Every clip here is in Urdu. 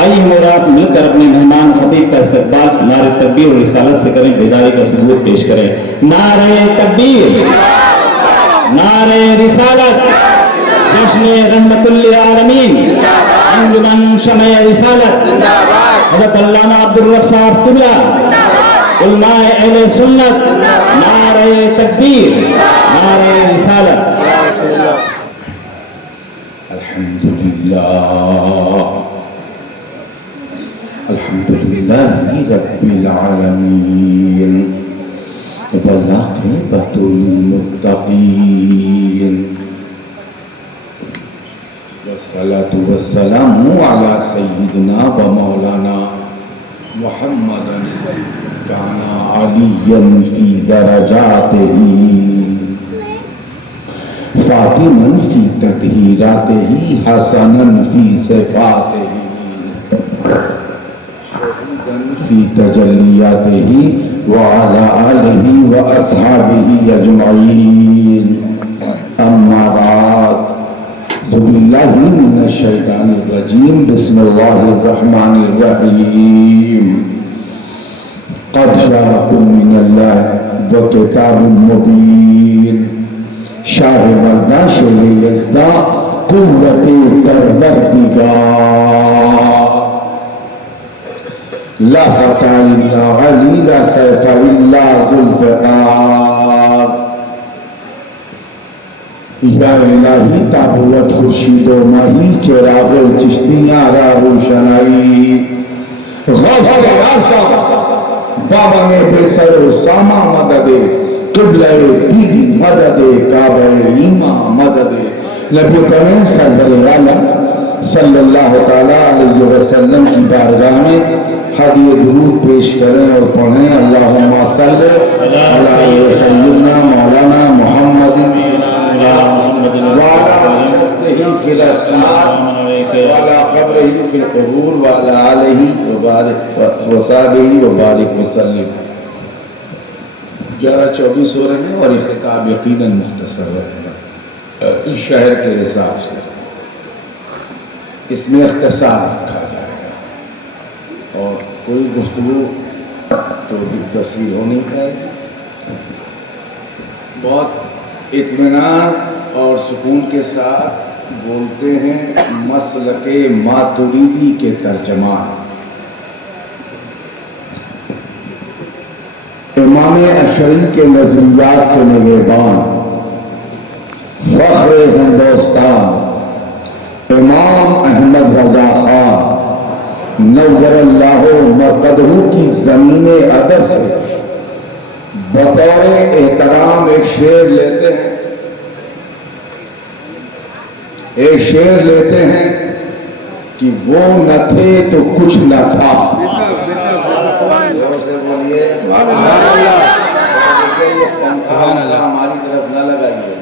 آئیے ہم اور آپ مل کر اپنے مہمان خطیب کا استقبال نعرہ تکبیر اور رسالت سے کریں، بیداری کا ثبوت پیش کریں۔ نعرہ تکبیر، نعرہ رسالت، جشن رحمت للعالمین، انجمن شمع رسالت، حضرت علامہ عبدالرب صاحب قبلہ، علماء اہل سنت، نعرہ تکبیر، نعرہ رسالت۔ الحمدللہ الحمدللہ رب العالمین، والعاقبۃ للمتقین، والصلاة والسلام علی سیدنا و مولانا محمد کان علیٰ فی درجاتہ فاطما فی تطہیراتہ حسنا فی صفاتہ فی تجلیاتہ وعلى آلہ وأصحابہ اجمعین، اما بعد، اعوذ باللہ من الشیطان الرجیم، بسم اللہ الرحمن الرحیم، قد جاءکم من اللہ وکتاب مبین، شاہ مردہ شہ یزدہ قوت پروردگار، لا فتح الا علی، لا سیف الا ذوالفقار، یا الہی تابوت خورشید و ماہی، چراغ چشتیاں را روشنائی، غوث اعظم بابا نے بے سر و ساما مدد، قبلہ دیگی مدد، کعبہ ایمان مدد، نبی کریم صلی اللہ تعالیٰ علیہ وسلم کی بارگاہ میں ہدیہ درود پیش کریں اور پڑھیں، اللہم صلی علی سیدنا مولانا محمد وعلی جسدہ فی الاسماء وعلی قبرہ فی القبور وعلی آلہ وصحبہ وبارک وسلم۔ 11-24 ہو رہے ہیں اور یہ خطاب یقیناً مختصر ہے اس شہر کے حساب سے، اس میں اختصار رکھا جائے گا اور کوئی گفتگو تو تفصیل ہونی چاہیے۔ بہت اطمینان اور سکون کے ساتھ بولتے ہیں مسلک ماتریدی کے ترجمان امام اشعری کے نظریات کے نگہبان، فخر ہندوستان امام احمد رضا خان نور اللہ مرقدہ کی زمین ادب سے بطور احترام ایک شعر لیتے ہیں، ایک شعر لیتے ہیں کہ وہ نہ تھے تو کچھ نہ تھا۔ ہماری طرف نہ لگائیے،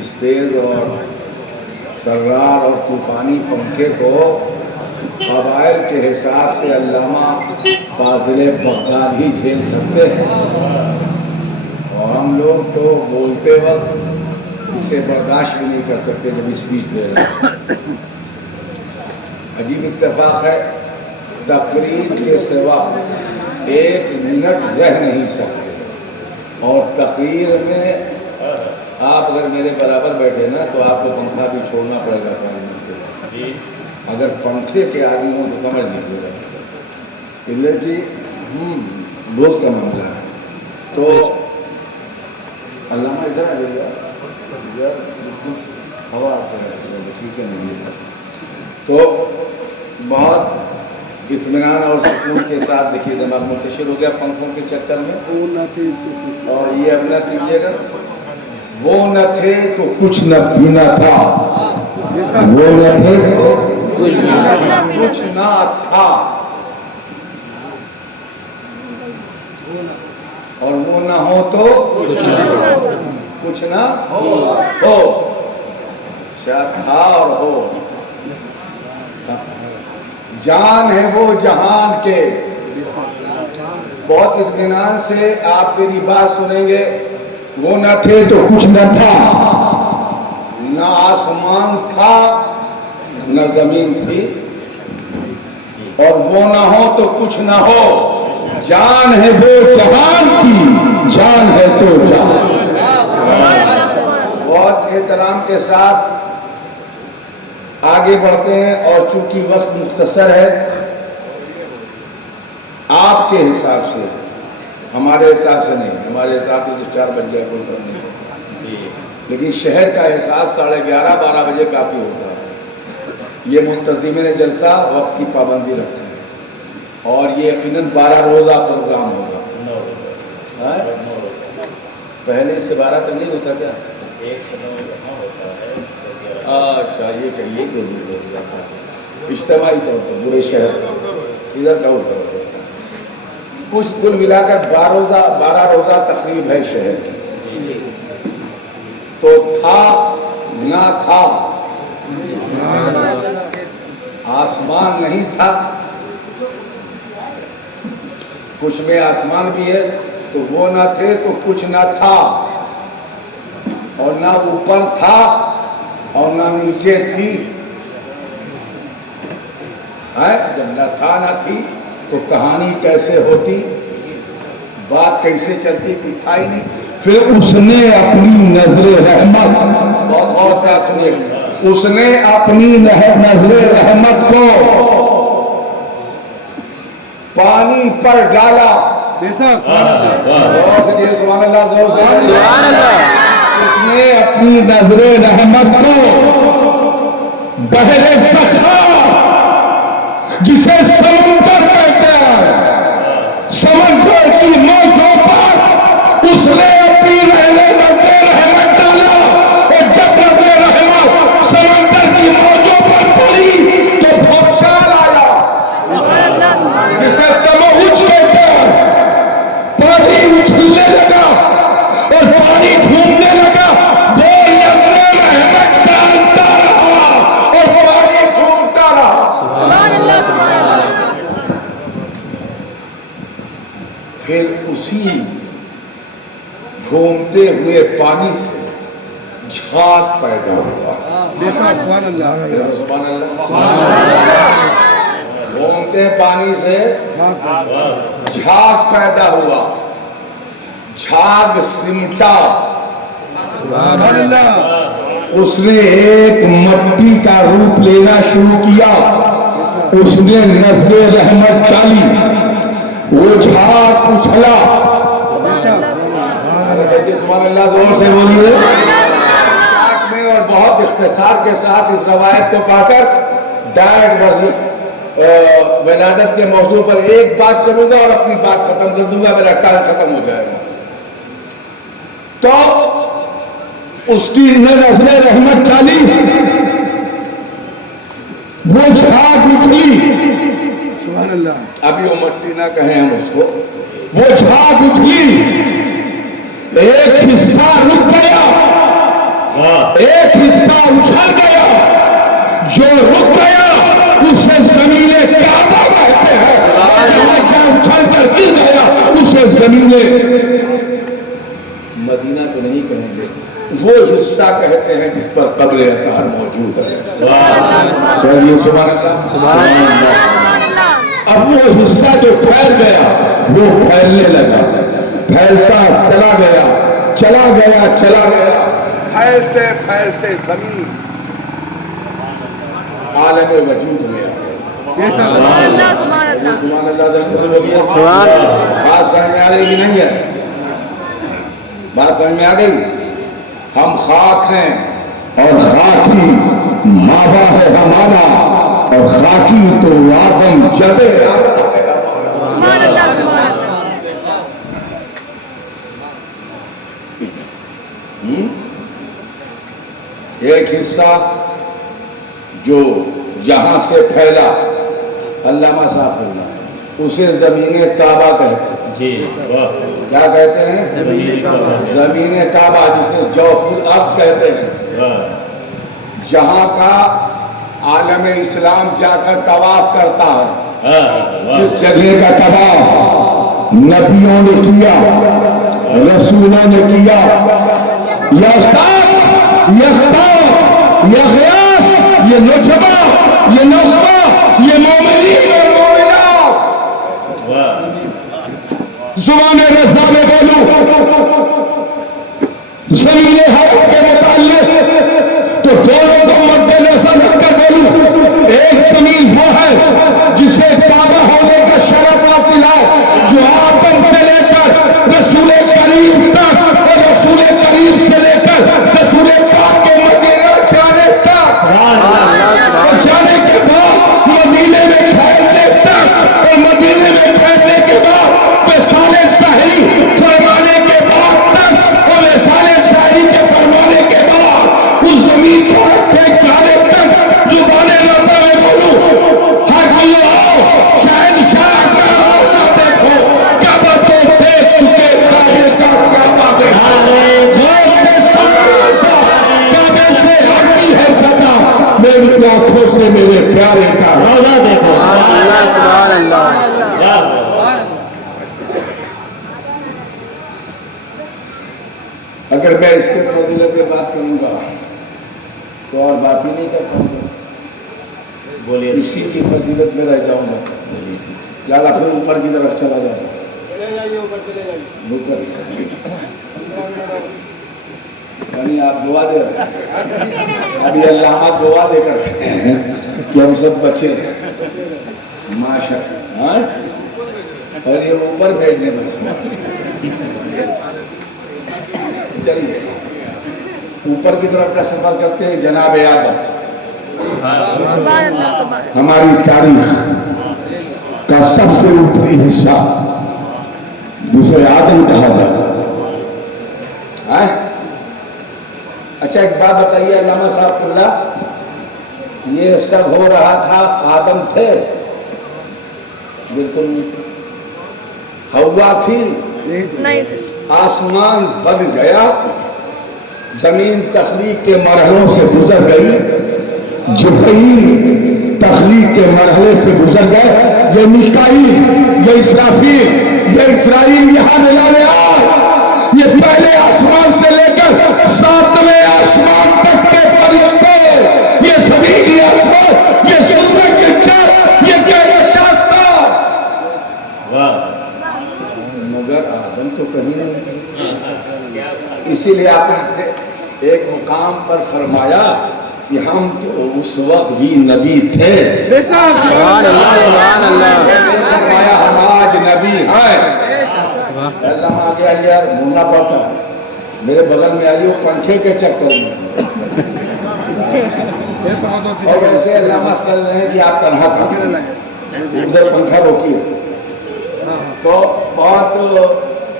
اس تیز اور طرار اور طوفانی پنکھے کو قبائل کے حساب سے علامہ فاضل بغدادی جھیل سکتے ہیں، اور ہم لوگ تو بولتے وقت اسے برداشت بھی نہیں کر سکتے جب اسپیچ دے رہے ہیں۔ عجیب اتفاق ہے، تقریر کے سوا 1 منٹ رہ نہیں سکتے، اور تقریر میں آپ اگر میرے برابر بیٹھے نا تو آپ کو پنکھا بھی چھوڑنا پڑے گا 5 منٹ کے، اگر پنکھے کے عادی ہوں تو سمجھ لیجیے گا، اس لیے کہ بوجھ کا معاملہ ہے۔ تو علامہ ادھر آ جائے گا، ہوا ٹھیک ہے نہیں، تو بہت اطمینان اور سکون کے ساتھ دیکھیے دماغ منتشر ہو گیا پنکھوں کے چکر میں، اور یہ اپنا کیجیے گا، وہ نہ تھے تو کچھ نہ پینا تھا، وہ نہ تھے تو کچھ نہ تھا، اور وہ نہ ہو تو کچھ نہ ہو، شاید تھا اور ہو، جان ہے وہ جہان کے۔ بہت اطمینان سے آپ میری بات سنیں گے، وہ نہ تھے تو کچھ نہ تھا، نہ آسمان تھا نہ زمین تھی، اور وہ نہ ہو تو کچھ نہ ہو، جان ہے وہ جہان کی، جان ہے تو جہان۔ بہت احترام کے ساتھ آگے بڑھتے ہیں، اور چونکہ وقت مختصر ہے، آپ کے حساب سے، ہمارے حساب سے نہیں، ہمارے حساب سے تو 4 بج گیا، کوئی فرق نہیں ہوتا، لیکن شہر کا حساب 11:30 12 بجے کافی ہوتا ہے۔ یہ منتظمین جلسہ وقت کی پابندی رکھتے ہیں، اور یہ یقیناً 12 روزہ پروگرام ہوگا۔ پہلے سے 12 تک نہیں ہوتا کیا؟ اچھا، یہ کہیے کہ اجتماعی طور پر پورے شہر ادھر کا ادھر ہوتا ہے۔ کچھ کل ملا کر 12 روزہ تقریب ہے شہر کی۔ تو تھا نہ تھا، آسمان نہیں تھا، کچھ میں آسمان بھی ہے، تو وہ نہ تھے تو کچھ نہ تھا، اور نہ اوپر تھا اور نہ نیچے تھی۔ جب نہ تھا نہ تھی تو کہانی کیسے ہوتی، بات کیسے چلتی، کوئی تھا ہی نہیں۔ پھر اس نے اپنی نظر رحمت، بہت غور سے آپ سنیے، اس نے اپنی نظر رحمت کو پانی پر ڈالا۔ غور سے کہیے سبحان اللہ، زور سے سبحان اللہ۔ اس نے اپنی نظر رحمت کو بحر سخا، جسے سمندر کہتے ہیں، سمندر کی موجوں پر اس نے اپنی نظر رحمت ڈالا، اور جب نظر رحمت سمندر کی موجوں پر پڑی تو بھونچال آیا، جسے تمہج کہتے ہیں۔ پانی اچھلنے لگا اور پانی گھومنے لگا، وہ نظر رحمت ڈالتا رہا اور پانی گھومتا رہا۔ پھر اسی گھومتے ہوئے پانی سے جھاگ پیدا ہوا۔ سبحان اللہ۔ گھومتے پانی سے جھاگ پیدا ہوا، جھاگ سمٹا۔ سبحان اللہ۔ اس نے ایک مٹی کا روپ لینا شروع کیا، اس نے نظر رحمت ڈالی، وہ جھاگ اچھلا۔ سبحان اللہ، زور سے بولیے۔ میں اور بہت اختصار کے ساتھ اس روایت کو پا کر ڈائریکٹ ولادت کے موضوع پر ایک بات کروں گا اور اپنی بات ختم کر دوں گا، میرا ٹائم ختم ہو جائے گا۔ تو اس کی نظر رحمت ڈالی، وہ جھاگ اچھلی۔ سبحان اللہ۔ ابھی وہ مٹی نہ کہیں ہم اس کو، وہ جھاگ اچھلی، ایک حصہ رک گیا، ایک حصہ اچھل گیا، جو رک گیا اسے زمین کعبہ کہتے ہیں، جہاں اچھل کر گر گیا اسے زمین مدینہ تو نہیں کہیں گے، وہ حصہ کہتے ہیں جس پر قبر عطار موجود ہے۔ کہیے سبحان اللہ۔ اب وہ حصہ جو پھیل گیا وہ پھیلنے لگا، پھیلتا چلا گیا، چلا گیا، چلا گیا، پھیلتے پھیلتے زمین عالم وجود میں آ گئی۔ سبحان اللہ، سبحان اللہ، سبحان اللہ۔ بات سمجھ میں آ رہی کہ نہیں ہے؟ بات سمجھ میں آ گئی؟ ہم خاک ہیں اور خاکی مابا ہے ہمارا، اور خاکی تو آدم جب سبحان اللہ، سبحان اللہ۔ ایک حصہ جو جہاں سے پھیلا، علامہ صاحب بولنا، اسے زمین کعبہ کہتے ہیں۔ کیا کہتے ہیں؟ زمین کعبہ، جسے جوف الارض کہتے ہیں، جہاں کا عالم اسلام جا کر طواف کرتا ہے۔ جس جگہ کا طواف نبیوں نے کیا، رسولوں نے کیا، یفتح یہ غیاث، یہ نجبہ، یہ نغمہ، یہ مومنین اور مومنات. زبان رضا میں بولوں زمین حق کے متعلق تو دونوں کو مد نظر رکھ کر بولوں. ایک زمین وہ ہے جسے کعبہ ہونے کا شرف حاصل ہے، جو آدم سے لے کر رسول کریم تک اور رسول کریم سے لے کر رسول پاک کے مدینہ جانے تک، اور جانے کے بعد مدینے میں ٹھہرنے تک، اور مدینے میں ٹھہرنے کے بعد وصال ظاہری فرمانے کے بعد تک، اور وصال ظاہری کے فرمانے کے بعد اس زمین کو رکھے جانے تک. زبان رضا میں بولوں حق اللہ شہنشاہ کا روزہ دیکھو، کعبہ تو دیکھ چکے، کعبے کا کعبہ دیکھو، کعبے سے آتی ہے صدا، میری آنکھوں سے میرے پیارے کا روزہ دیکھو. سبحان اللہ. اگر میں اس کے فضیلت پہ بات کروں گا تو اور بات ہی نہیں کر پاؤں گا، بولیے. اسی کی فضیلت میں رہ جاؤں گا. لہٰذا پھر اوپر کی طرف چلا جاؤں گا. یعنی آپ دعا دے رہے ہیں، ابھی علامہ دعا دے کر رہے ہیں کہ ہم سب بچے رہے ماشاء اللہ، اور یہ اوپر بھیجنے بس. چلیے اوپر کی طرف کا سفر کرتے ہیں. جناب آدم، ہماری تاریخ کا سب سے اوپری حصہ جسے آدم کہا جاتا ہے. اچھا ایک بات بتائیے علامہ صاحب اللہ، یہ سب ہو رہا تھا آدم تھے؟ بالکل نہیں. ہوا تھی؟ نہیں. آسمان بن گیا، زمین تخلیق کے مرحلوں سے گزر گئی، جبرائیل تخلیق کے مرحلے سے گزر گئے، یہ میکائیل، یہ اسرافیل، یہ اسرائیل یہاں ملانے آئے. یہ پہلے آسمان سے لے کر ساتویں آسمان تک کے فرشتے، یہ زمینی آسمان، یہ سلمے کے چار، یہ کہنشاہ صاحب، مگر آدم تو کہیں نہیں. اسی لیے آپ نے ایک مقام پر فرمایا کہ ہم تو اس وقت بھی نبی تھے. سبحان اللہ. سبحان اللہ. فرمایا ہم آج نبی ہیں. اللہ آگے آئیے یار، موننا پڑتا ہے. میرے بغل میں آئیے پنکھے کے چکر میں. اور ویسے علامہ کہہ رہے ہیں کہ آپ تنہا کھاتے ہیں، ادھر پنکھا روکیے. تو بہت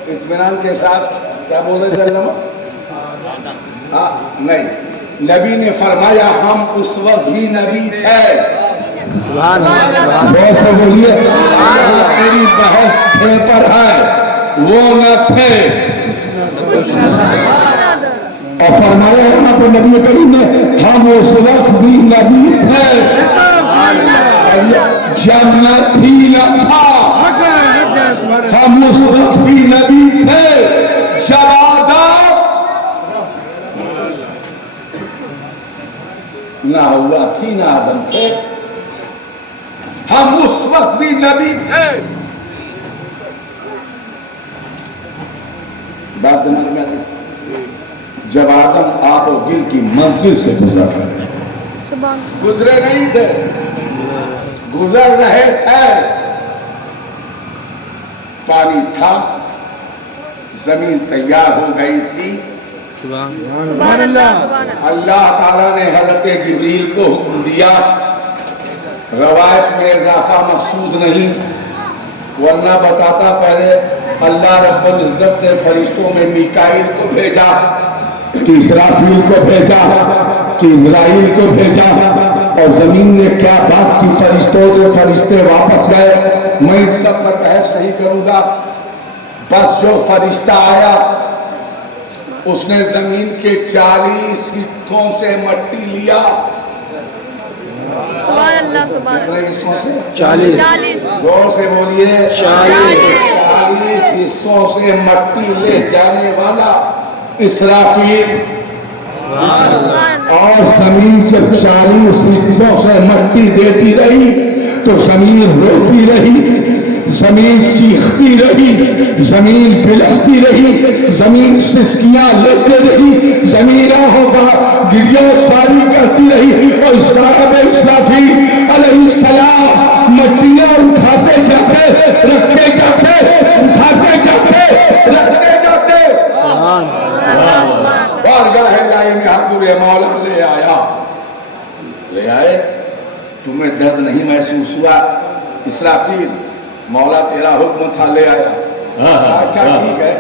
اطمینان کے ساتھ کیا بول رہے تھے علامہ؟ نہیں، نبی نے فرمایا ہم اس وقت بھی نبی تھے. سبحان اللہ. بہت سے بولیے تیری بحث تھے پر ہے، وہ نہ تھے. اور فرمایا یہاں پر نبی کریم نے ہم اس وقت بھی نبی تھے جب نہ تھی نہ تھا. ہم اس وقت بھی نبی تھے جب آدم نہ ہوا تھی نہ آدم تھے. ہم اس وقت بھی نبی تھے. بات دماغ میں آتی. جب آدم آب و گل کی منزل سے گزر رہے، گزرے نہیں تھے، گزر رہے تھے. پانی تھا، زمین تیار ہو گئی تھی. سبحان اللہ. اللہ تعالیٰ نے حضرت جبریل کو حکم دیا. روایت میں اضافہ مقصود نہیں، ورنہ بتاتا پہلے اللہ رب العزت نے فرشتوں میں میکائیل کو بھیجا، کہ اسرافیل کو بھیجا، کہ اسرائیل کو بھیجا. اور زمین نے کیا بات کی فرشتوں سے، فرشتے واپس گئے. میں اس سب پر بحث نہیں کروں گا. بس جو فرشتہ آیا اس نے زمین کے 40 حصوں سے مٹی لیا. حصوں سے 40. زور سے بولیے. 40 حصوں سے مٹی لے جانے والا اسرافیل اور زمین جب 40 حصوں سے مٹی دیتی رہی تو زمین روتی رہی، زمین چیختی رہی، زمین بلختی رہی، زمین سسکیاں لیتے رہی، زمین گریوں ساری کرتی رہی، اور اسرافیل علیہ السلام مٹیاں اٹھاتے جاتے، رکھتے جاتے، اٹھاتے جاتے، رکھتے جاتے، بارگاہ الہی میں حضور مولا لے آیا، لے آئے۔ تمہیں درد نہیں محسوس ہوا اسرافیل؟ مولا تیرا حکم تھا، لے آیا۔ اچھا ٹھیک ہے،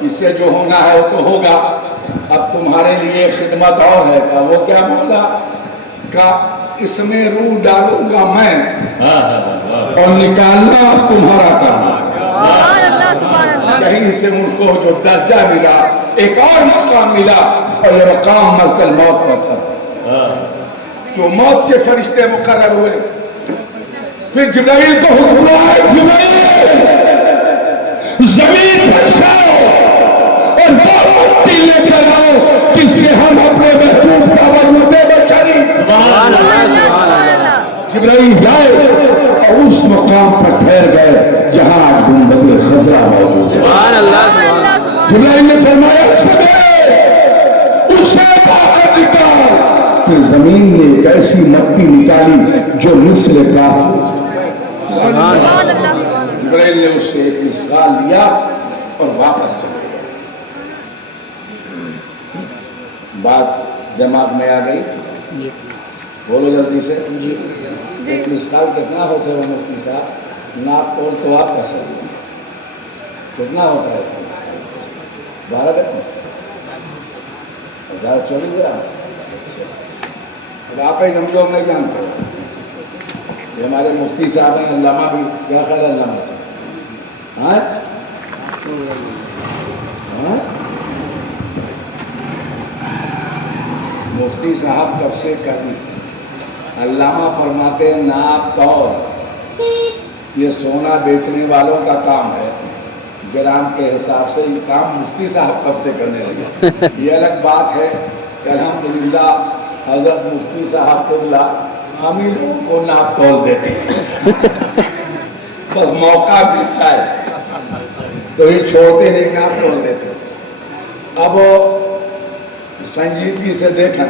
اس سے جو ہونا ہے وہ تو ہوگا، اب تمہارے لیے خدمت اور ہے۔ کہ وہ کیا مولا؟ کہ اس میں روح ڈالوں گا میں اور نکالنا اب تمہارا کام ہے۔ کہیں سے ملک کو جو درجہ ملا، ایک اور مقام ملا، اور یہ مقام ملک الموت کا تھا، تو موت کے فرشتے مقرر ہوئے۔ پھر جبرائیل کو حکم ہوا، جبرائیل زمین پر جاؤ اور وہ مٹی لے کر آؤ جس سے ہم اپنے محبوب کا وجود بچاری۔ جبرائیل آئے اور اس مقام پر ٹھہر گئے جہاں آج گنبد خضرا موجود ہے۔ جبرائیل نے فرمایا اسے باہر نکال۔ پھر زمین نے ایک ایسی مٹی نکالی جو مثل کا، جبرائیل نے اس سے ایک مسغال لیا اور واپس چلے گئے۔ بات دماغ میں آ گئی؟ بولو جلدی سے۔ ایک مسغال کتنا ہوتا ہے مفتی صاحب؟ ناپ تول تو آپ کا سکتے، کتنا ہوتا ہے؟ 12 گرام، 1024 گرام۔ اب آپ ہی سمجھو، میں جانتا ہوں۔ یہ ہمارے مفتی صاحب ہیں، علامہ بھی، کیا خیال ہے علامہ صاحب؟ ہاں مفتی صاحب کب سے کرنی، علامہ فرماتے ہیں ناپ تول یہ سونا بیچنے والوں کا کام ہے، گرام کے حساب سے یہ کام مفتی صاحب کب سے کرنے لگے۔ یہ الگ بات ہے کہ الحمدللہ حضرت مفتی صاحب قبلہ ہم ہی لوگوں کو ناپ تول دیتے ہیں، بس موقع ملتا ہے تو یہ چھوڑتے نہیں، ناپ تول دیتے۔ اب سنجیدگی سے دیکھیں،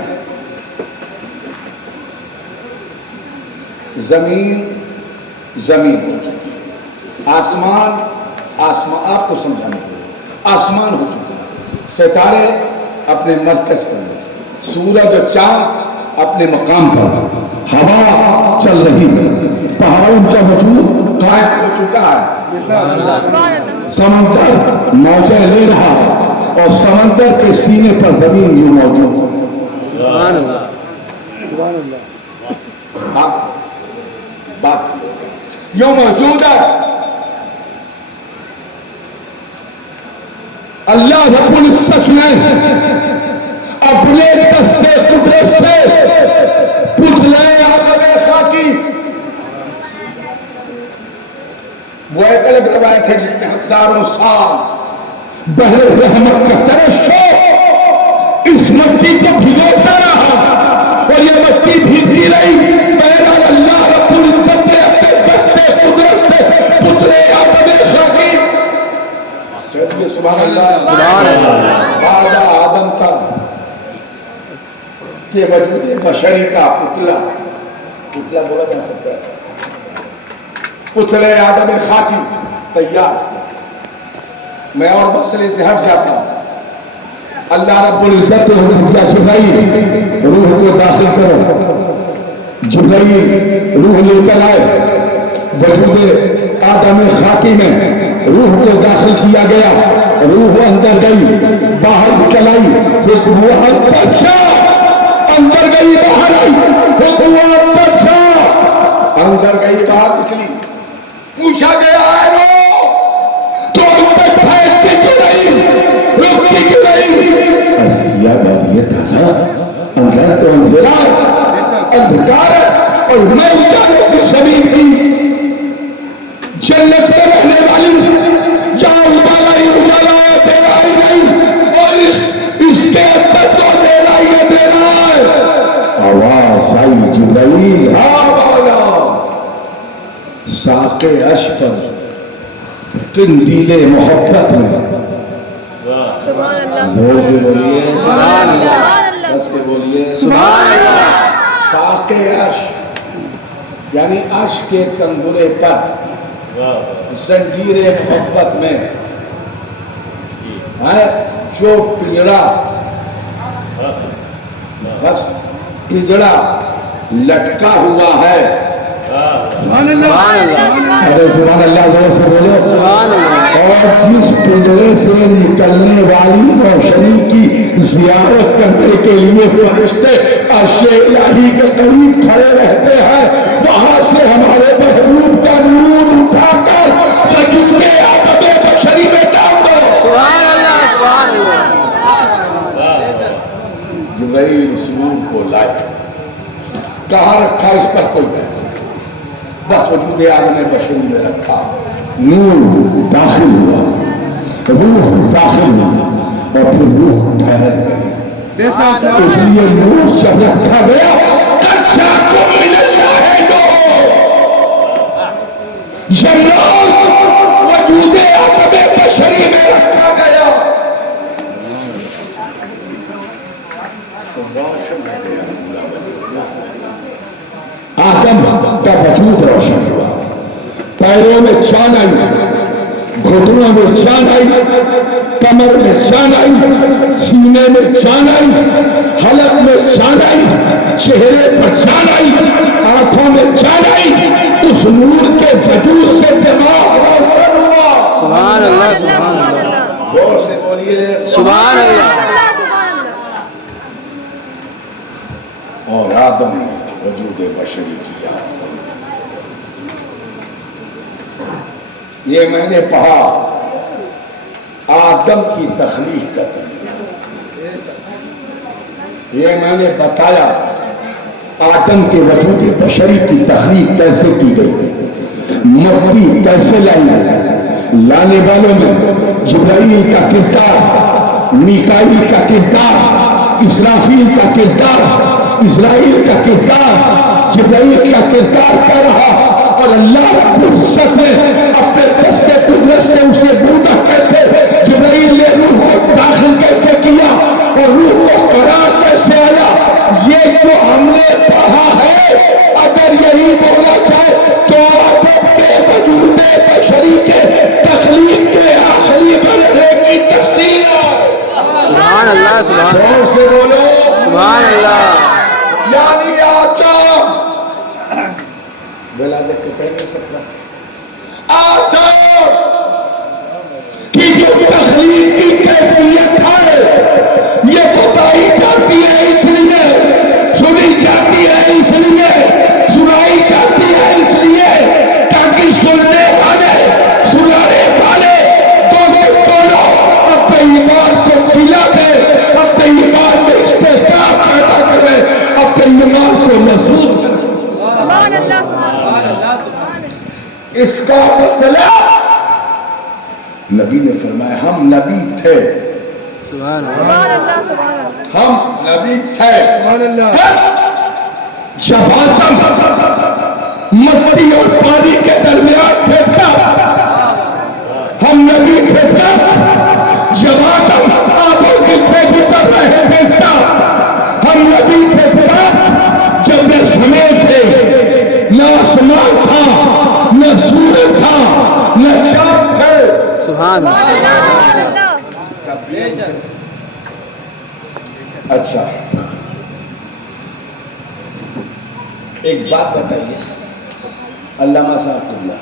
زمین زمین ہو چکی، آسمان آپ کو سمجھانا پڑے، آسمان ہو چکا، ستارے اپنے مرکز پر، سورج اور چاند اپنے مقام پر، ہوا چل رہی ہے، پہاڑوں کا وجود قائم ہو چکا ہے، سمندر موجیں لے رہا ہے اور سمندر کے سینے پر زمین یوں موجود ہے۔ بات یوں موجود ہے۔ اللہ رب العزت نے اپنے دستے قدرت سے پتلے آدم خاکی، وہ ایک الگ روایت ہے جس میں ہزاروں سال بحر رحمت کا ترشح اس مٹی کو بھگوتا رہا، اور یہ مٹی بھیگتی رہی، بہرحال اللہ رب العزت نے اپنے دستے قدرت سے پتلے آدم خاکی، سبحان اللہ، بعد آدم کا کہ وجود بشری کا پتلا بولا جا سکتا ہے، پتلے آدم خاکی تیار۔ میں اور مسئلے سے ہٹ جاتا ہوں۔ اللہ رب العزت نے حکم کیا، جبرائیل روح کو داخل کرو۔ جبرائیل روح لے کر آئے، وجود آدم خاکی میں روح کو داخل کیا گیا، روح اندر گئی، باہر نکل آئی، حکم ہوا اندر شاہ، اندر گئی باہر آئی، حکم ہوا اندر شاہ، اندر گئی باہر نکلی۔ پوچھا گیا ہے رو تو اندر پھینکتی کیوں نہیں، رکتی کیوں نہیں؟ عرض کیا یہ تھا اندر تو اندھیرا اندھکار ہے، اور میں جانوں کی زمین کی جنت میں رہنے والی جہاں اجالا ہی اجالا ہے، تیرا ہی نہیں، اور اس کے اندر تو دینا یہ دینا ہے. آواز آئی جبرائیل ہاں مولا. ساق عرش پر قندیل محبت میں سبحان اللہ زور سے بولیے سبحان اللہ سبحان اللہ بس کے بولیے سبحان اللہ ساق عرش یعنی عرش کے کنگرے پر زنجیر محبت میں ہے جو پنجڑا بس پنجڑا لٹکا ہوا ہے. سبحان اللہ ارے سبحان اللہ زور سے بولو. سبحان اللہ اور جس پنجرے سے نکلنے والی روشنی کی زیارت کرنے کے لیے فرشتے عرش الہی کے قریب کھڑے رہتے ہیں وہاں سے ہمارے محبوب کا نور اٹھا کر وجود آدم بشری میں ڈال دو. سبحان اللہ سبحان اللہ جبرائیل اس نور کو لائے. کہاں رکھا اس پر کوئی بحث نہیں. بس وجود آدم بشری میں رکھا. نور داخل ہوا روح داخل ہوئی اور پھر روح ٹھہر گئی. اس لیے نور جب رکھا گیا کچا کو مل اللہ ہے جب وجود آدم بشری میں رکھا گیا تو روشن ہو گیا. آدم کا وجود روشن ہوا. پیروں میں جان آئی گھٹنوں میں جان آئی کمر میں جان آئی سینے میں جان آئی حلق میں جان آئی چہرے پر جان آئی آنکھوں میں جان آئی. اس نور کے وجود سے دماغ روشن ہوا. سبحان اللہ سبحان اللہ زور سے بولیے سبحان اللہ اور آدم نے وجود بشری کیا. یہ میں نے پڑھا آدم کی تخلیق کا طریقہ. یہ میں نے بتایا آدم کے وجود بشری کی تخلیق کیسے کی گئی. مٹی کیسے لائی گئی. لانے والوں میں جبرائیل کا کردار میکائیل کا کردار اسرافیل کا کردار اسرائیل کا کردار جبرائیل کا کردار کر رہا. اور اللہ رب العزت نے اپنے دستے قدرت سے اسے بودا کیسے جبرائیل نے روح کو داخل کیسے کیا اور روح کو قرار کیسے آیا. یہ جو ہم نے پڑھا ہے اگر یہی بولا جائے تو آدم کے وجود بشری کے تخلیق کے آخری مرحلے کی تفصیل ہے. سبحان اللہ سبحان زور سے بولو سبحان اللہ یعنی آدم ولادت کے پہلے سکتا آدم کی جو تخلیق کی کیفیت ہے یہ بتائی جاتی ہے اس لیے سنی جاتی ہے اس لیے سنائی جاتی ہے اس لیے تاکہ سننے والے سنانے والے دونوں اپنے ایمان کو کھلا دے اپنے ایمان میں استحکام پیدا کرے اپنے ایمان کو مضبوط کرے. سبحان اللہ اس کا مسئلہ نبی نے فرمایا ہم نبی تھے سبحان اللہ ہم نبی تھے جب آدم مٹی اور پانی کے درمیان تھے تب ہم نبی تھے تب جب آدم آبوں سے گزر رہے تھے تب ہم نبی تھے تب جب نہ سمے تھے نہ آسمان تھا نہ سورج تھا نہ چاند تھے. سبحان اللہ اچھا ایک بات بتائیے علامہ صاحب اللہ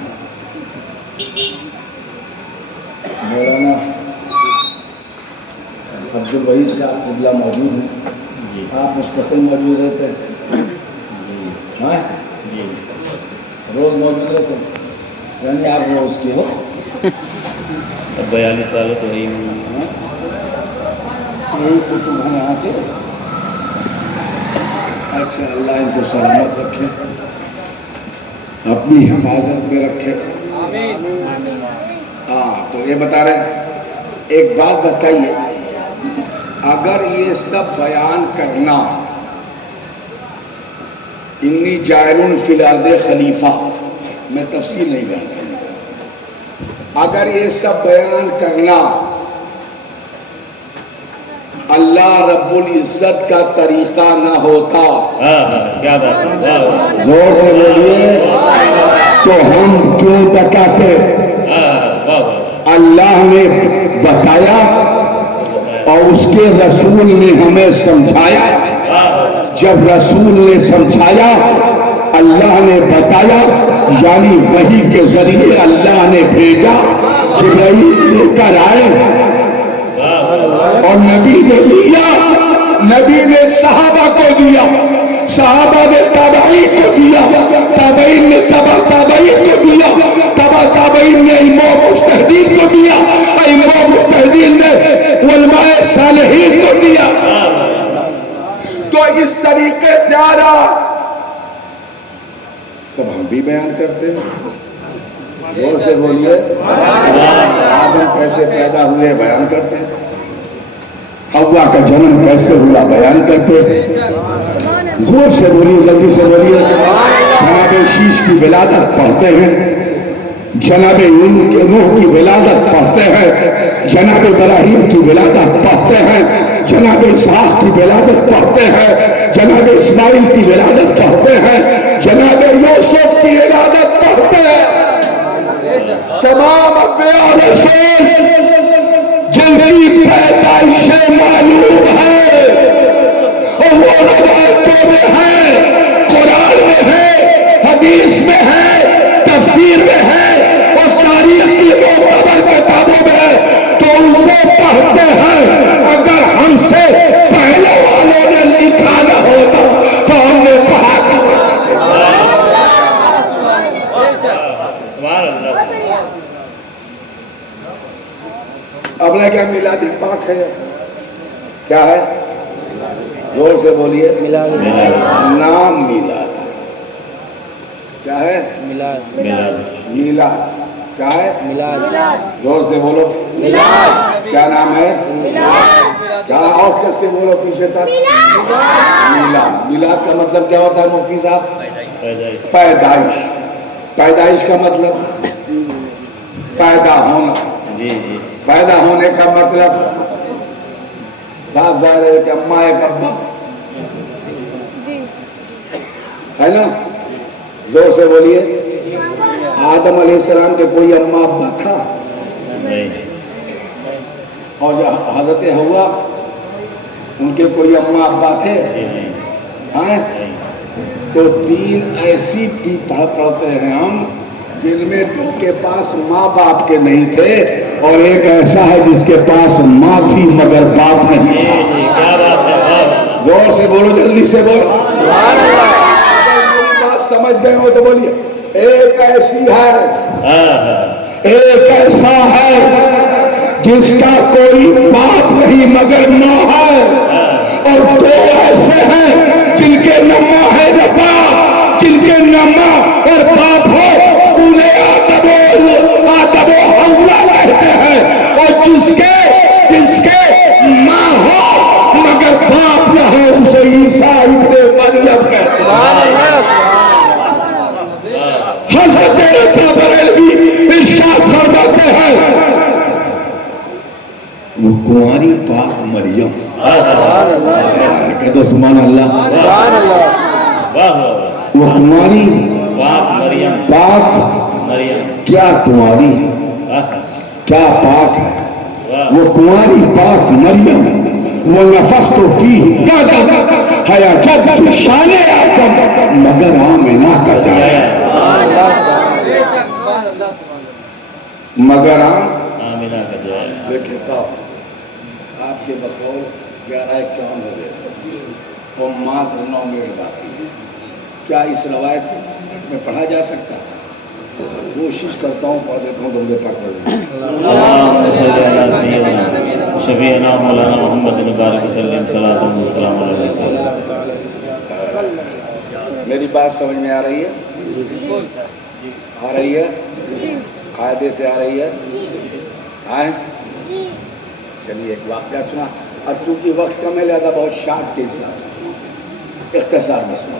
مولانا عبد الوحید صاحب قبلہ موجود ہیں. آپ مستقل موجود رہتے ہیں ہاں روز موجود رہتے ہیں یعنی آپ روز کی ہو 42 سال تو نہیں یہی کتب ہیں یہاں کے. اچھا اللہ ان کو سلامت رکھے اپنی حفاظت میں رکھے. ہاں تو یہ بتا رہے ہیں ایک بات بتائیے اگر یہ سب بیان کرنا انی جاعل فی الارض خلیفہ، میں تفصیل نہیں بیان کروں، اگر یہ سب بیان کرنا اللہ رب العزت کا طریقہ نہ ہوتا، کیا بات ہے، زور سے بولیے، تو ہم کیوں بتاتے؟ اللہ نے بتایا اور اس کے رسول نے ہمیں سمجھایا، جب رسول نے سمجھایا اللہ نے بتایا، یعنی وحی کے ذریعے اللہ نے بھیجا، جبرائیل لے کر آئے اور نبی نے لیا، نبی نے صحابہ کو دیا، صحابہ نے تابعین کو دیا، تابعین نے تبع تابعین کو دیا، تبع تابعین نے امام مجتہدین کو دیا، امام مجتہدین نے علماء صالحین کو دیا۔ تو اس طریقے سے آ رہا، تب ہم بھی بیان کرتے ہیں، زور سے بولیے، آدم کیسے پیدا ہوئے بیان کرتے ہیں، حوا کا جنم کیسے ہوا بیان کرتے ہیں، زور سے بولیے، جلدی سے بولیے، جناب شیش کی ولادت پڑھتے ہیں، جناب نوح کی ولادت پڑھتے ہیں، جناب ابراہیم کی ولادت پڑھتے ہیں، جناب اسحاق کی ولادت پڑھتے ہیں، جناب اسماعیل کی ولادت پڑھتے ہیں، جناب یوسف کی ولادت پڑھتے ہیں۔ تمام انبیاء اور رسول جن کی پیدائشیں معلوم ہے اور وہ روایتوں میں ہے، قرآن میں ہے، حدیث میں ہے، تفسیر میں ہے اور تاریخ کی معتبر کتابوں میں ہے، تو ان سے پڑھتے ہیں۔ اگر ہم سے پہلے والوں نے لکھا نہ ہوتا تو ہم نے پڑھا اپنا کیا میلاد پاک ہے، کیا ہے، زور سے بولیے، نام میلاد، کیا ہے، میلاد، کیا ہے، زور سے بولو، کیا نام ہے، کیا اور کس کے بولو پیچھے تک، میلاد۔ میلاد کا مطلب کیا ہوتا ہے مفتی صاحب؟ پیدائش۔ پیدائش کا مطلب پیدا ہونا، پیدا ہونے کا مطلب صاف ظاہر ہے کہ اماں ایک ابا ہے نا، زور سے بولیے، آدم علیہ السلام کے کوئی اماں ابا تھا؟ اور جو حضرت حوا ان کے کوئی اماں ابا تھے؟ ہاں، تو تین ایسی پڑھتے ہیں ہم جن میں دو کے پاس ماں باپ کے نہیں تھے اور ایک ایسا ہے جس کے پاس ماں تھی مگر باپ نہیں تھا۔ زور سے بولو، جلدی سے بولو، بات سمجھ گئے ہو تو بولیے، ایک ایسی ہے، ایک ایسا ہے جس کا کوئی باپ نہیں مگر ماں ہے، اور دو ایسے ہیں جن کے نہ ماں ہے نہ باپ، جن کے نہ ماں اور باپ ہو انہیں آدم و حوا کہتے ہیں، اور جس کے ماں ہو مگر باپ نہ ہو اسے عیسیٰ ابن مریم کہتے ہیں۔ حضرت رضا بریلوی ارشاد فرماتے ہیں وہ کنواری پاک مریم، کہہ دو سبحان اللہ، وہ کنواری پاک کیا کنواری کیا پاک ہے، وہ کنواری پاک مریم، وہ نفخت فیہ قدم حیا جد شان آدم مگر آمنہ کا جایا، مگر آمنہ کا جایا۔ دیکھیں صاحب، آپ کے بقول 11:51 ہو گئے اور ماتر 9 منٹ باقی ہے، کیا اس روایت میں پڑھا جا سکتا؟ کوشش کرتا ہوں پڑھ دیتا ہوں، دنگے پاک پڑھ شفیعنا مولانا محمد بارک وسلم صلاۃ و سلام علیہ۔ میری بات سمجھ میں آ رہی ہے؟ آ رہی ہے؟ قاعدے سے آ رہی ہے؟ آئیں چلیے ایک واقعہ سنا اور چونکہ وقت کم ہے لہذا بہت شارٹ کے حساب اختصار میں سنا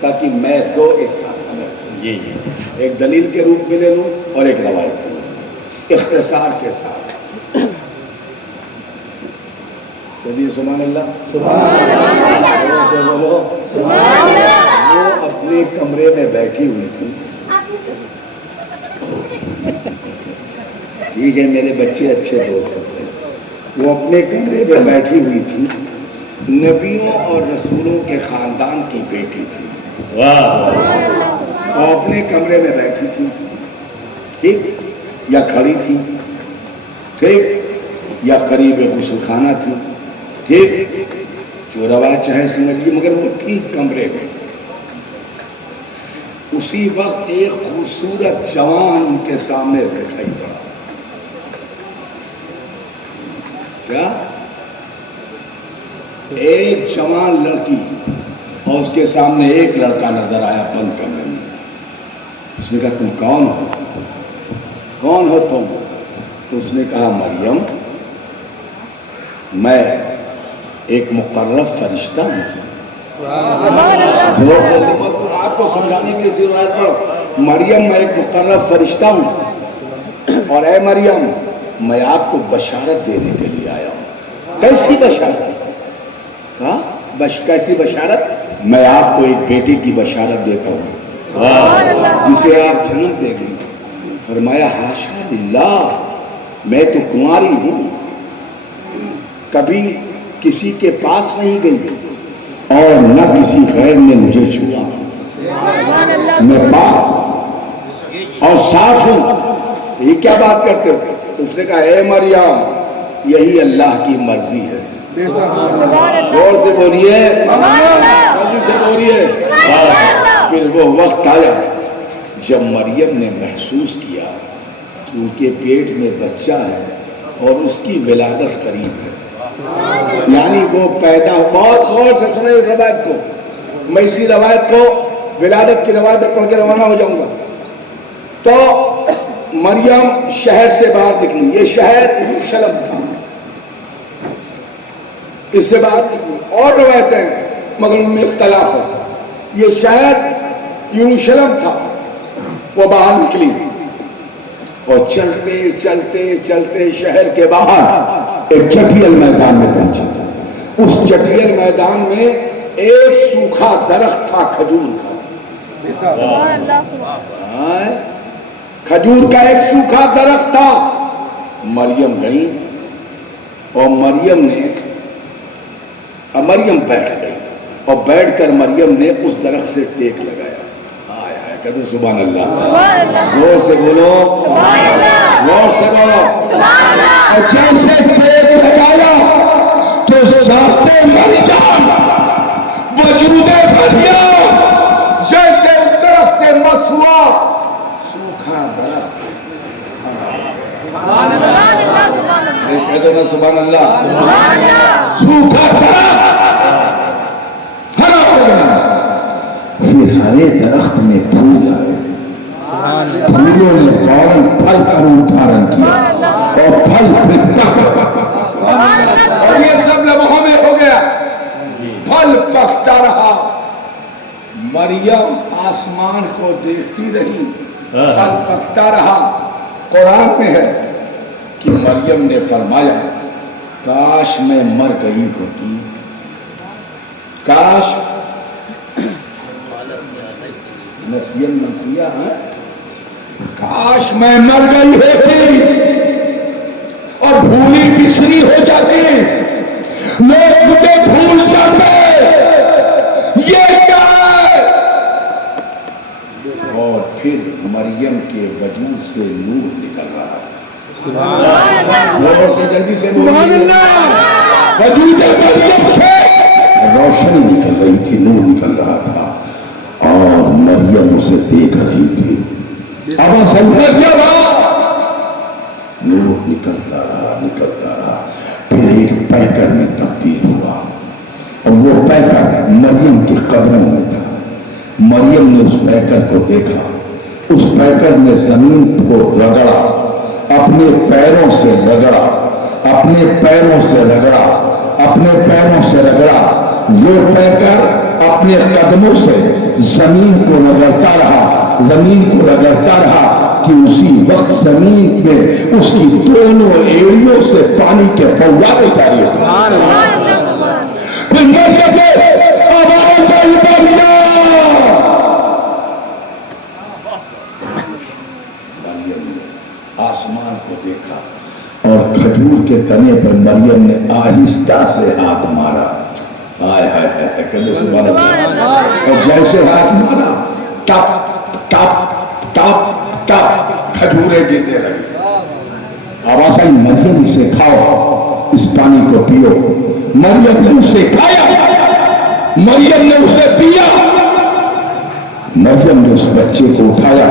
تاکہ میں دو احساس سمجھ جی جی ایک دلیل کے روپ میں لے لوں اور ایک روایت کے روپ اختصار کے ساتھ جی سبحان اللہ سے بولو وہ اپنے کمرے میں بیٹھی ہوئی تھی ٹھیک ہے میرے بچے اچھے دوست ہوتے ہیں وہ اپنے کمرے میں بیٹھی ہوئی تھی نبیوں اور رسولوں کے خاندان کی بیٹی تھی وہ اپنے کمرے میں بیٹھی تھی ٹھیک یا کھڑی تھی ٹھیک یا قریب غسل خانہ تھی ٹھیک جو روایت چاہے سمجھیے مگر وہ ٹھیک کمرے میں اسی وقت ایک خوبصورت جوان ان کے سامنے دکھائی پڑا کیا ایک جوان لڑکی اور اس کے سامنے ایک لڑکا نظر آیا بند کمرے میں اس نے کہا تم کون ہو تم تو اس نے کہا مریم میں ایک مقرب فرشتہ ہوں آپ کو سمجھانے کے لیے روایت پڑھو مریم میں ایک مقرب فرشتہ ہوں اور اے مریم میں آپ کو بشارت دینے کے لیے آیا ہوں کیسی بشارت کہا کیسی بشارت میں آپ کو ایک بیٹی کی بشارت دیتا ہوں جسے آپ جنم دے گی فرمایا حاشا للہ میں تو کنواری ہوں کبھی کسی کے پاس نہیں گئی اور نہ کسی غیر نے مجھے چھوا میں پاک اور صاف ہوں یہ کیا بات کرتے ہو اس نے کہا اے مریم یہی اللہ کی مرضی ہے زور سے بولیے جلدی سے بولیے پھر وہ وقت آیا جب مریم نے محسوس کیا کہ ان کے پیٹ میں بچہ ہے اور اس کی ولادت قریب ہے یعنی وہ پیدا بہت غور سے سنے اس روایت کو میں اسی روایت کو ولادت کی روایت پڑھ کے روانہ ہو جاؤں گا تو مریم شہر سے باہر نکلی یہ شہر یروشلم تھا اس سے باہر نکلی اور روایتیں مگر ان میں اختلاف ہے یہ شہر یروشلم تھا وہ باہر نکلی اور چلتے چلتے چلتے شہر کے باہر ایک چٹیل میدان میں پہنچی اس چٹیل میدان میں ایک سوکھا درخت تھا کھجور کا کھجور کا ایک سوکھا درخت تھا مریم گئی اور مریم بیٹھ گئی اور بیٹھ کر مریم نے اس درخت سے ٹیک لگایا کہتے سبحان اللہ زور سے بولو زور سے بولو اور جیسے ٹیک لگایا تو ذات مریم وجود مریم جیسے اس درخت سے مس ہوا سوکھا درخت کہتے نا سبحان اللہ سوکھا درخت ہرا ہو گیا پھر ہرے درخت میں پھول آئے پھولوں نے فوراً پھل کا روپ دھارن کیا اور پھل پھر پکا اور یہ سب لمحوں میں ہو گیا پھل پکتا رہا مریم آسمان کو دیکھتی رہی پھل پکتا رہا قرآن میں ہے کہ مریم نے فرمایا کاش میں مر گئی ہوتی کاش نسیہ ہے کاش میں مر گئی ہوتی اور بھولی بسری ہو جاتی لوگ مجھے بھول جاتے یہ کیا ہے اور پھر مریم کے وجود سے نور نکل رہا تھا لوگوں سے جلدی سے وجود مریم سے روشنی نکل رہی تھی نور نکل رہا تھا اور مریم اسے دیکھ رہی تھی اب نور نکلتا رہا پھر ایک پیکر میں تبدیل ہوا اور وہ پیکر مریم کی قدموں میں تھا مریم نے اس پیکر کو دیکھا اس پیکر نے زمین کو رگڑا اپنے پیروں سے رگڑا اپنے پیروں سے رگڑا، وہ پیکر اپنے قدموں سے زمین کو رگڑتا رہا، زمین کو رگڑتا رہا کہ اسی وقت زمین میں اس کی دونوں ایڑیوں سے پانی کے فوارے جاری ہوئے۔ سبحان اللہ پھر مریم نے آواز آئی مریم نے آسمان کو دیکھا اور کھجور کے تنے پر مریم نے آہستہ سے ہاتھ مارا۔ ہائے ہائے ہائے کہو سبحان اللہ۔ اور جیسے ہاتھ مارا ٹپ ٹپ ٹپ ٹپ کھجوریں گرنے لگی۔ آواز آئی مریم اسے کھاؤ، اس پانی کو پیو۔ مریم نے اسے کھایا، مریم نے اسے پیا، مریم نے اس بچے کو اٹھایا،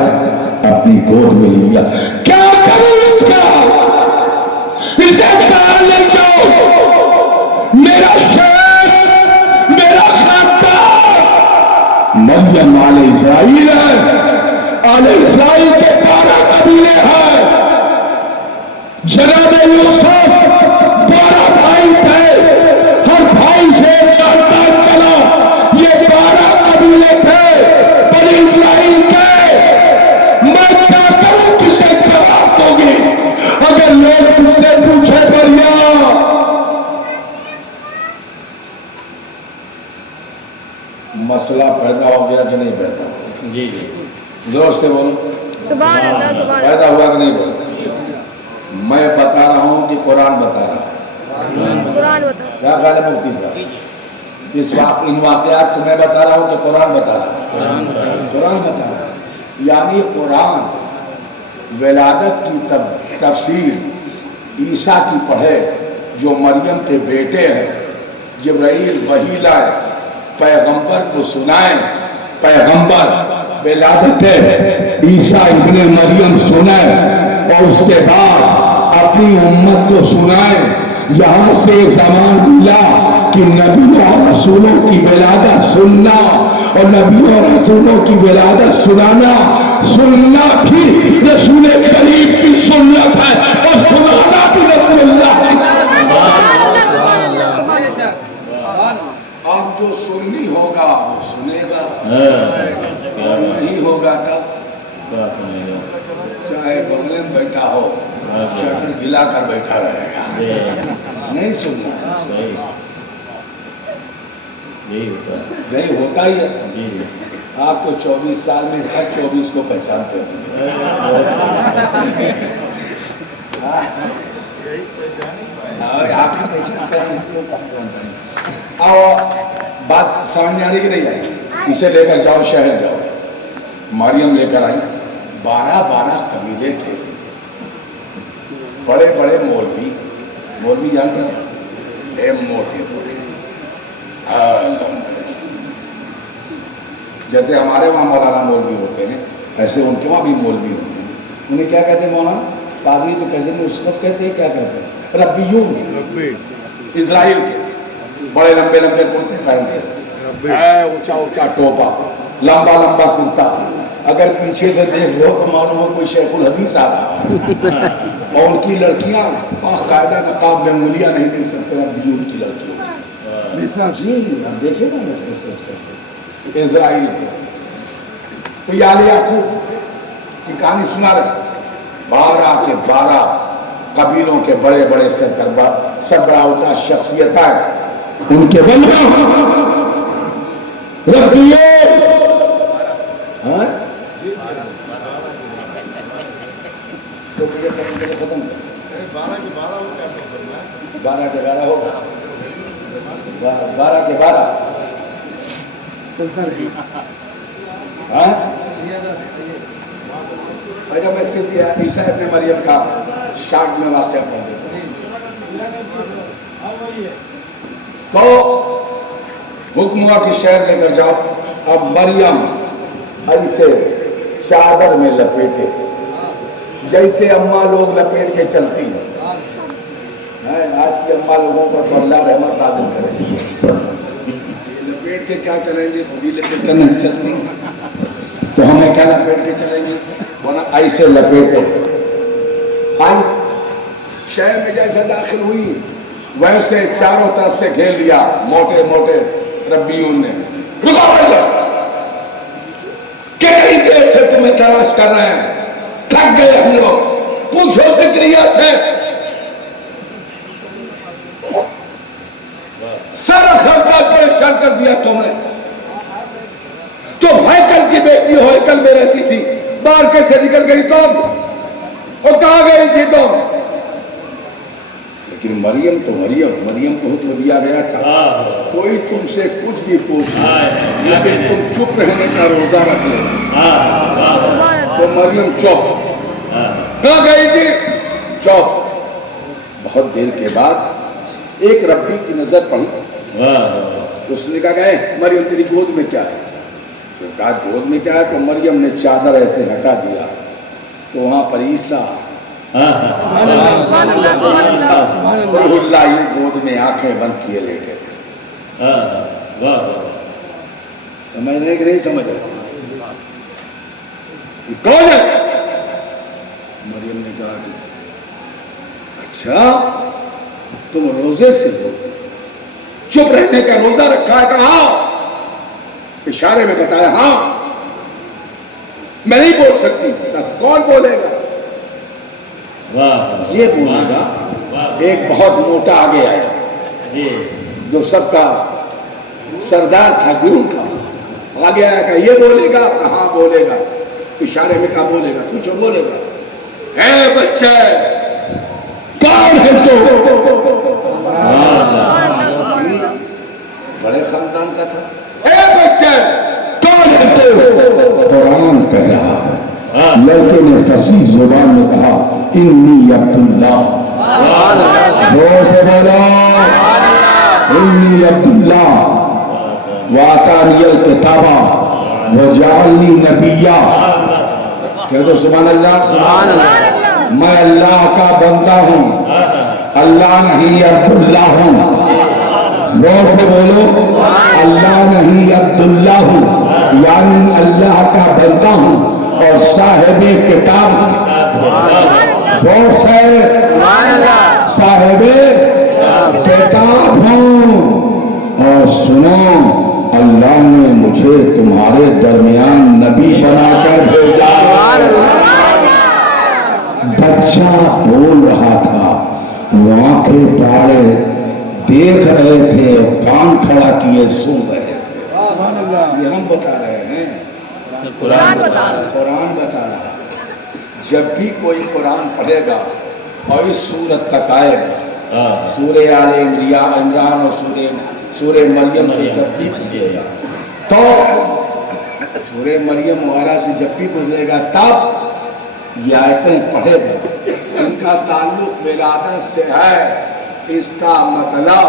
اپنی گود میں لیا۔ کیا کروں اس کا؟ اسے خیال لے جاؤ، میرا شیخ، میرا خاندان۔ مریم آل اسرائیل ہے، آل اسرائیل کے 12 قبیلے ہیں۔ جناب یوسف 12 بھائی تھے، ہر بھائی سے خاندان چلا، یہ 12 قبیلے تھے بنی اسرائیل کے۔ میں کیا کروں، کسے جواب دوں گی اگر لوگ مجھ سے پوچھے مریم مسئلہ پیدا ہو گیا کہ نہیں پیدا ہوا؟ جی جی زور سے بولو، سبحان اللہ سبحان پیدا ہوا کہ نہیں بولو؟ میں بتا رہا ہوں کہ قرآن بتا رہا ہے؟ اللہ۔ قرآن بتا کیا خیال ہے مفتی صاحب؟ اس وقت ان واقعات کو میں بتا رہا ہوں کہ قرآن بتا رہا ہے؟ قرآن بتا رہا ہے۔ یعنی قرآن ولادت کی تفسیر عیسیٰ کی پڑھے جو مریم کے بیٹے ہیں، جبرائیل وحی لائے، پیغمبر کو سنائیں، پیغمبر ولادت عیسیٰ ابن مریم سنائیں، اور اس کے بعد اپنی امت کو سنائیں۔ یہاں سے زمان ملا کہ نبیوں اور رسولوں کی ولادت سننا اور نبیوں اور رسولوں کی ولادت سنانا بھی رسول کریم کی سنت ہے، اور سنانا بھی رسول اللہ کی۔ آپ جو سننی ہوگا وہ سنے گا، نہیں ہوگا تب چاہے بغل میں بیٹھا ہو شٹر گلا کر بیٹھا رہے گا، نہیں سننا۔ یہی ہوتا ہی ہے۔ آپ کو 24 سال میں ہر 24 کو پہچانتے ہیں۔ آپ کی پہچان بات سمجھ میں آ رہی کہ نہیں آئی؟ اسے لے کر جاؤ، شہر جاؤ۔ مریم لے کر آئی، 12 قبیلے تھے، بڑے بڑے مولوی جانتے ہیں، موٹے جیسے ہمارے وہاں مولانا مولوی ہوتے ہیں، ایسے ان کے وہاں بھی مولوی ہوتے ہیں۔ انہیں کیا کہتے ہیں مولانا؟ قاضی تو کیسے نہیں، اس وقت کہتے ہیں، کیا کہتے ہیں؟ ربیون، اسرائیل کے بڑے لمبے لمبے کرتے پہنتے ہیں، اونچا اونچا ٹوپا، لمبا لمبا کرتا، اگر پیچھے سے دیکھ لو تو معلوم ہو کوئی شیخ الحدیث آ رہا ہے، اور ان کی لڑکیاں باقاعدہ نقاب میں انگلیاں نہیں دیکھ سکتے، ربیون کی لڑکیوں۔ جی آپ دیکھیں نا اسرائیل کو یال یعقوب کی کہانی سنا رہے، 12 کے 12 قبیلوں کے بڑے بڑے سربراہ شخصیتیں، ان کے بندہ تو مجھے ختم 12 کے 12 ہوگا، 12 کے 12 اچھا میں صرف عیسیٰ ابن مریم کا شارٹ میں واقعہ پڑھ دیتا ہوں۔ تو حکم ہوا کہ شہر لے کر جاؤ۔ اب مریم ایسے چادر میں لپیٹے جیسے اماں لوگ لپیٹ کے چلتی ہیں۔ آج کی اماں لوگوں پر تو اللہ رحمت نازل کرے، لپیٹ کے کیا چلیں گے؟ خودی لپیٹ کر نہیں چلتی تو ہمیں کیا لپیٹ کے چلیں گے؟ ورنہ ایسے لپیٹے آئی۔ شہر میں جیسے داخل ہوئی ویسے چاروں طرف سے گھیر لیا موٹے موٹے ربیوں نے. رکو بھائی کتنی دیر سے تمہیں تلاش کر رہے ہیں, تھک گئے ہم لوگ, پوچھو ذکریہ سے. سارا خاندان پریشان کر دیا تم نے. تو ہیکل کی بیٹی ہو, ہیکل میں رہتی تھی, باہر کیسے نکل گئی تم, اور کہاں گئی تھی تم؟ لیکن مریم تو مریم کو تو دیا گیا تھا, کوئی تم سے کچھ بھی پوچھے لیکن تم چپ رہنے کا روزہ رکھ لے. تو مریم چپ, کہاں گئی تھی؟ چپ. بہت دیر کے بعد ایک ربی کی نظر پڑی, اس نے کہا کہ مریم تیری گود میں کیا ہے؟ تو کہا گود میں کیا ہے؟ تو مریم نے چادر ایسے ہٹا دیا, تو وہاں پر عیسیٰ روح اللہ یوں گود میں آنکھیں بند کیے لیٹے تھے. سمجھ رہے کہ نہیں سمجھ رہے؟ یہ کون ہے؟ مریم نے کہا کہ اچھا تم روزے سے ہو, چپ رہنے کا روزہ رکھا ہے؟ کہا ہاں. اشارے میں بتایا ہاں. میں نہیں بول سکتی. کون بولے گا؟ یہ بولے گا. ایک بہت موٹا آگے آیا جو سب کا سردار تھا, گرو تھا, آگے آیا کہ یہ بولے گا؟ کہاں بولے گا. اشارے میں کہا بولے گا. پوچھو بولے گا. اے بچے کون ہے تو؟ بڑے خاندان کا تھا. اے بچے کون ہے تو؟ قرآن کہہ رہا ہے. لڑکے نے فصیح زبان میں کہا انی عبداللہ. زور سے بولو انی عبداللہ وآتانی الکتاب وجعلنی نبیا. کہہ دو سبحان اللہ. میں اللہ کا بندہ ہوں, اللہ نہیں عبداللہ ہوں. زور سے بولو اللہ نہیں عبداللہ ہوں, یعنی اللہ کا بندہ ہوں اور صاحب کتاب ہوں. زور سے صاحب کتاب ہوں. اور سنو اللہ نے مجھے تمہارے درمیان نبی بنا کر بھیجا. بچہ بول رہا تھا, وہاں کے پارے دیکھ رہے تھے, کان کھڑا کیے سن رہے تھے. یہ ہم بتا رہے ہیں, قرآن بتا رہا. جب بھی کوئی قرآن پڑھے گا اور اس سورت تک آئے گا, سورہ آل عمران اور سورہ مریم سے جب بھی پڑھے گا, تو سورہ مریم وغیرہ سے جب بھی گزرے گا تب یہ آیتیں پڑھے گا. ان کا تعلق ولادت سے ہے. اس کا مطلب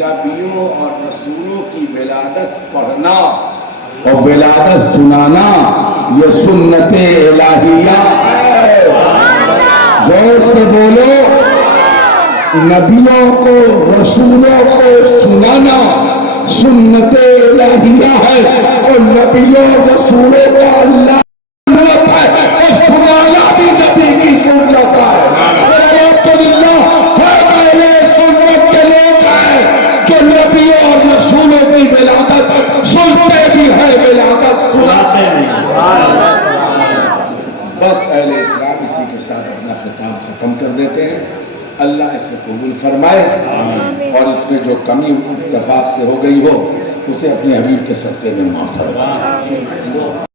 نبیوں اور رسولوں کی ولادت پڑھنا اور ولادت سنانا یہ سنت الہیہ ہے. زور سے بولو نبیوں کو رسولوں کو سنانا سنت الہیہ ہے, اور نبیوں رسولوں کو اللہ اور سنانا بھی نبی کی سنت ہے. سنت کے لوگ ہیں جو نبیوں اور رسولوں کی ولادت سنتے بھی ہے, ولادت سناتے بھی. بس اہل اسلام اسی کے ساتھ اپنا خطاب ختم کر دیتے ہیں. اللہ اسے قبول فرمائے, اور اس میں جو کمی اتفاق سے ہو گئی ہو اسے اپنے حبیب کے صدقے میں معاف فرمائے.